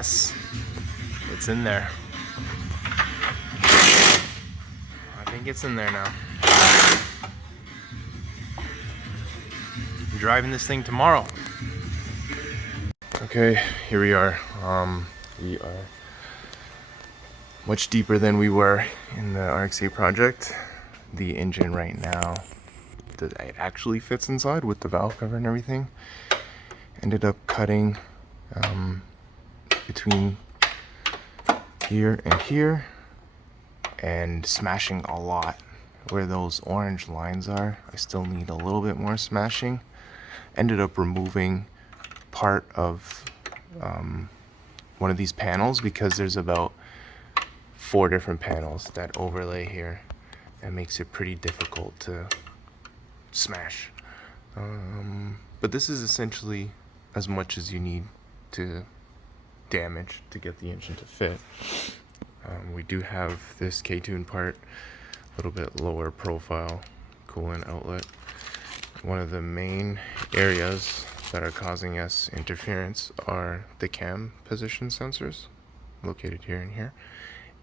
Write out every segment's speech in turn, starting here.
Yes, it's in there. I think it's in there now. I'm driving this thing tomorrow. Okay, here we are. We are much deeper than we were in the rx8 project. The engine right now, it actually fits inside with the valve cover and everything. Ended up cutting between here and here and smashing a lot where those orange lines are. I still need a little bit more smashing. Ended up removing part of one of these panels because there's about 4 different panels that overlay here and makes it pretty difficult to smash. But this is essentially as much as you need to damage to get the engine to fit. We do have this k20 part, a little bit lower profile coolant outlet. One of the main areas that are causing us interference are the cam position sensors located here and here,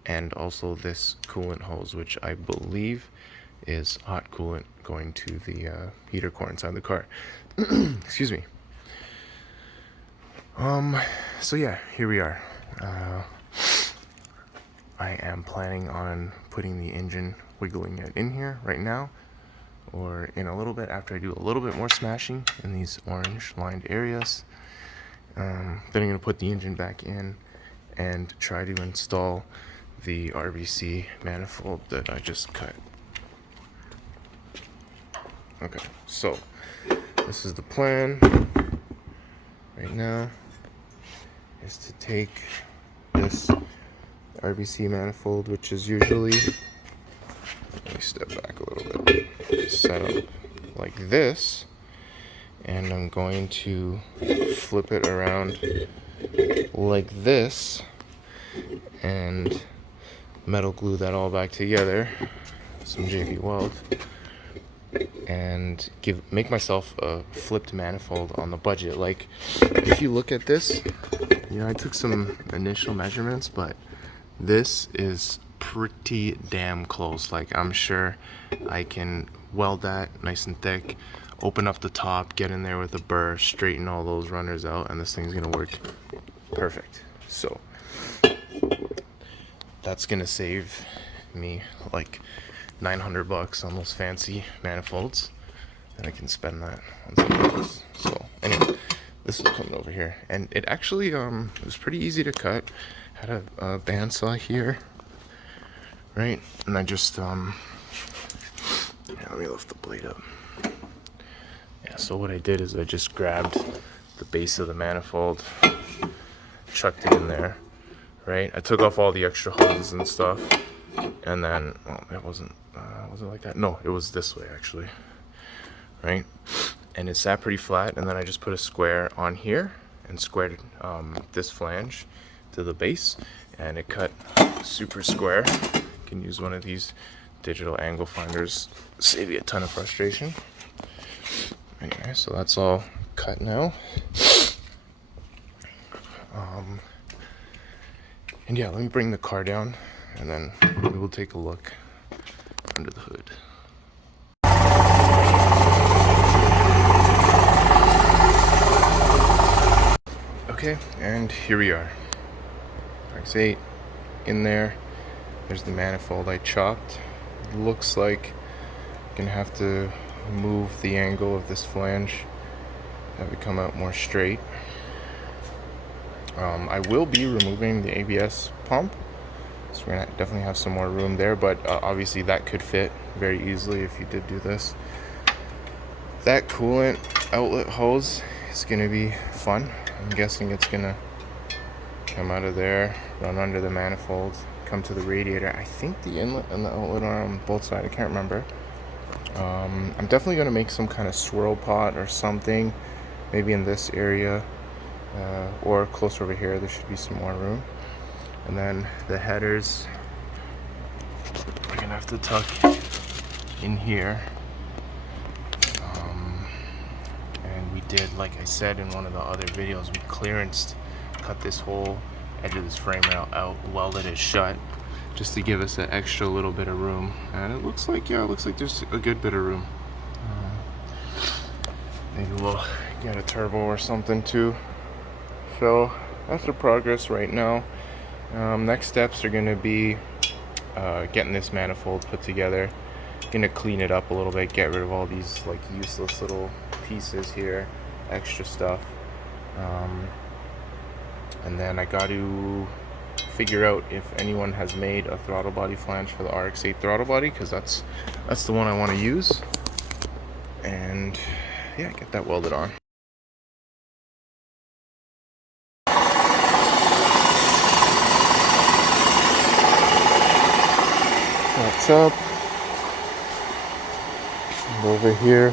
and also this coolant hose, which I believe is hot coolant going to the heater core inside the car. Excuse me. So yeah, here we are. I am planning on putting the engine, wiggling it in here right now, or in a little bit after I do a little bit more smashing in these orange lined areas. Then I'm going to put the engine back in and try to install the RBC manifold that I just cut. Okay, so this is the plan right now, is to take this RBC manifold, which is usually, let me step back a little bit, set up like this, and I'm going to flip it around like this and metal glue that all back together, some JB Weld, and make myself a flipped manifold on the budget. Like, if you look at this, you know, I took some initial measurements, but this is pretty damn close. Like, I'm sure I can weld that nice and thick, open up the top, get in there with a burr, straighten all those runners out, and this thing's gonna work perfect. So that's gonna save me like $900 on those fancy manifolds, and I can spend that on something else. So anyway, this is coming over here, and it actually it was pretty easy to cut. Had a bandsaw here, right? And I just yeah, let me lift the blade up. Yeah, so what I did is I just grabbed the base of the manifold, chucked it in there, right? I took off all the extra holes and stuff, and then, well, it wasn't like that. No, it was this way actually, right? And it sat pretty flat, and then I just put a square on here and squared this flange to the base, and it cut super square. You can use one of these digital angle finders, save you a ton of frustration. Anyway, so that's all cut now. And yeah, let me bring the car down, and then we will take a look under the hood. Okay, and here we are. rx8 in there. There's the manifold I chopped. It looks like I'm gonna have to move the angle of this flange, have it come out more straight. I will be removing the ABS pump, so we're gonna definitely have some more room there, but obviously that could fit very easily if you did do this. That coolant outlet hose is gonna be fun. I'm guessing it's gonna come out of there, run under the manifold, come to the radiator. I think the inlet and the outlet are on both sides, I can't remember. I'm definitely gonna make some kind of swirl pot or something, maybe in this area, or closer over here. There should be some more room. And then the headers, we're gonna have to tuck in here. And we did, like I said in one of the other videos, we clearanced, cut this hole edge of this frame rail out, welded it shut, just to give us an extra little bit of room. And it looks like, yeah, it looks like there's a good bit of room. Maybe we'll get a turbo or something too. So that's the progress right now. Next steps are going to be getting this manifold put together. Gonna clean it up a little bit, get rid of all these like useless little pieces here, extra stuff. And then I got to figure out if anyone has made a throttle body flange for the RX8 throttle body, because that's the one I want to use. And yeah, get that welded on. That's up. And over here,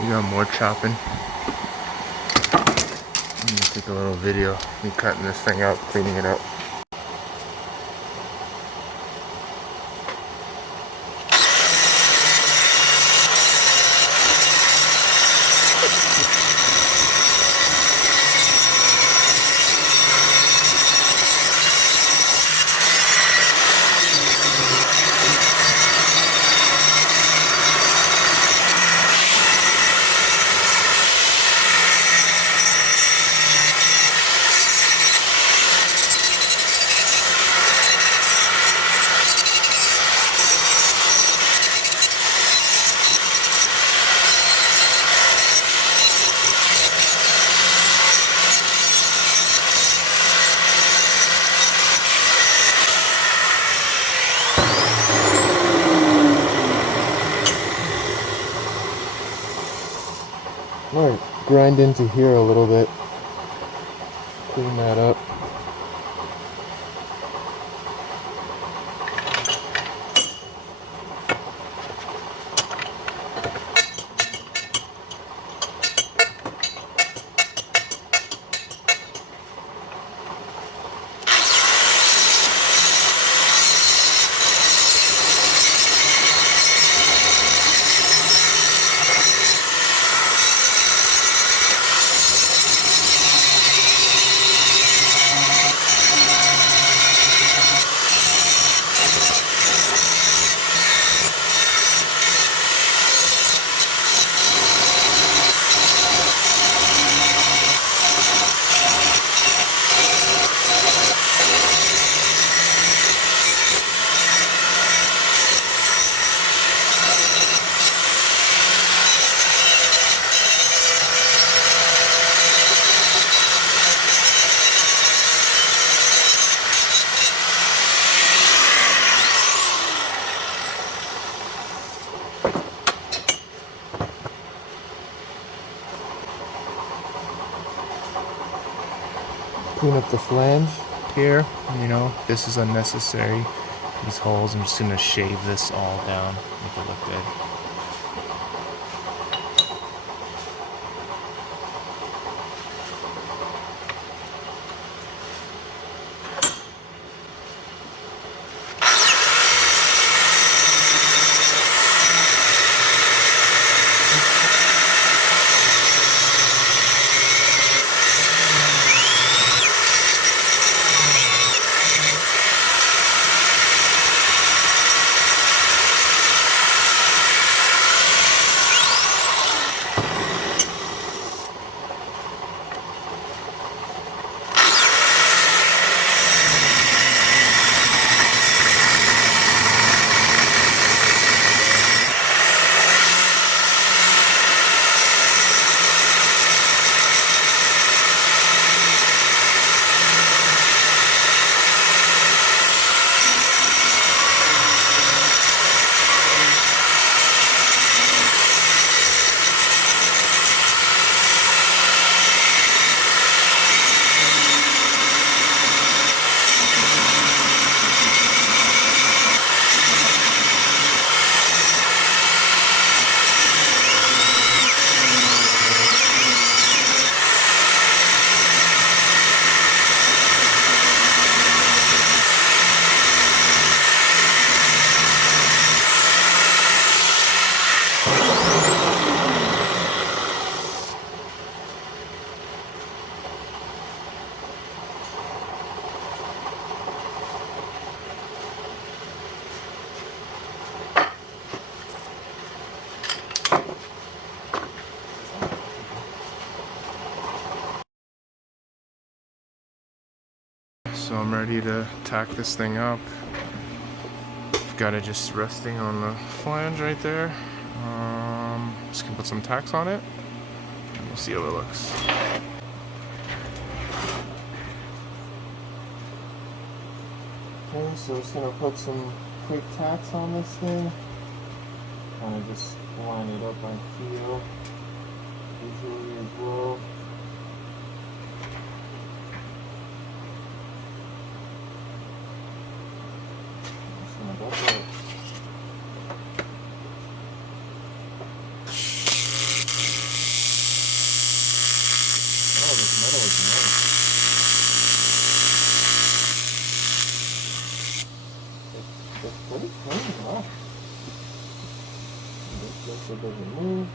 we got more chopping. I'm gonna take a little video of me cutting this thing out, cleaning it up. Might grind into here a little bit, clean that up. Clean up the flange here. You know, this is unnecessary. These holes, I'm just gonna shave this all down, make it look good. So I'm ready to tack this thing up. I've got it just resting on the flange right there. Just gonna put some tacks on it and we'll see how it looks. Okay, so just gonna put some quick tacks on this thing. Kind of just line it up on feel visually as well. Just gonna go for it. Oh, this metal is nice. It's pretty clean, huh? This doesn't move.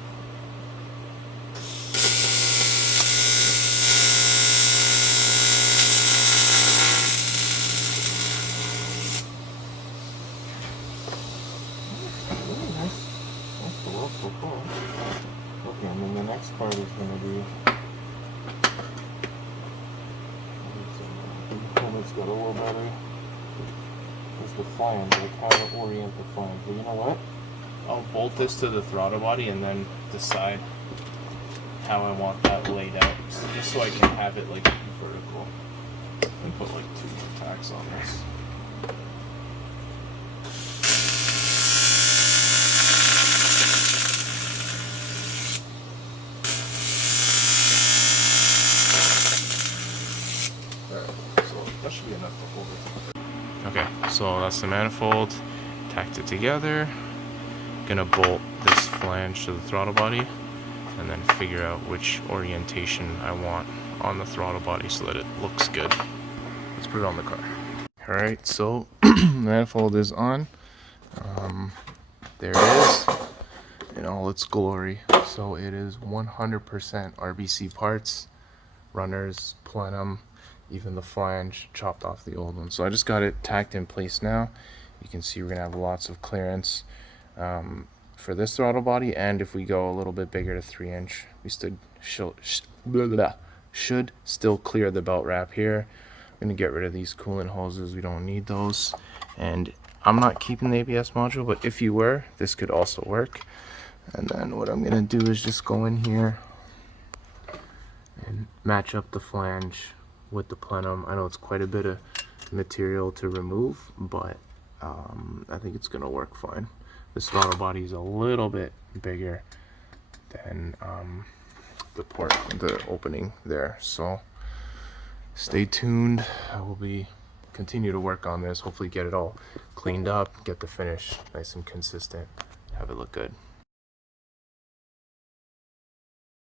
Really nice to work so far. Okay, and then the next part is going to be, it's got a little better, is the flange, like how to orient the flange. But you know what? I'll bolt this to the throttle body and then decide how I want that laid out, just so I can have it like vertical. And put like 2 more tacks on this. That should be enough to hold it. Okay, so that's the manifold. Tacked it together. Gonna bolt this flange to the throttle body and then figure out which orientation I want on the throttle body so that it looks good. Let's put it on the car. Alright, so manifold is on. There it is in all its glory. So it is 100% RBC parts, runners, plenum, even the flange, chopped off the old one. So I just got it tacked in place now. You can see we're gonna have lots of clearance for this throttle body, and if we go a little bit bigger to 3-inch, we should still clear the belt wrap here. I'm gonna get rid of these coolant hoses, we don't need those. And I'm not keeping the ABS module, but if you were, this could also work. And then what I'm gonna do is just go in here and match up the flange with the plenum. I know it's quite a bit of material to remove, but I think it's gonna work fine. This throttle body is a little bit bigger than the opening there, so stay tuned. I will continue to work on this, hopefully get it all cleaned up, get the finish nice and consistent, have it look good.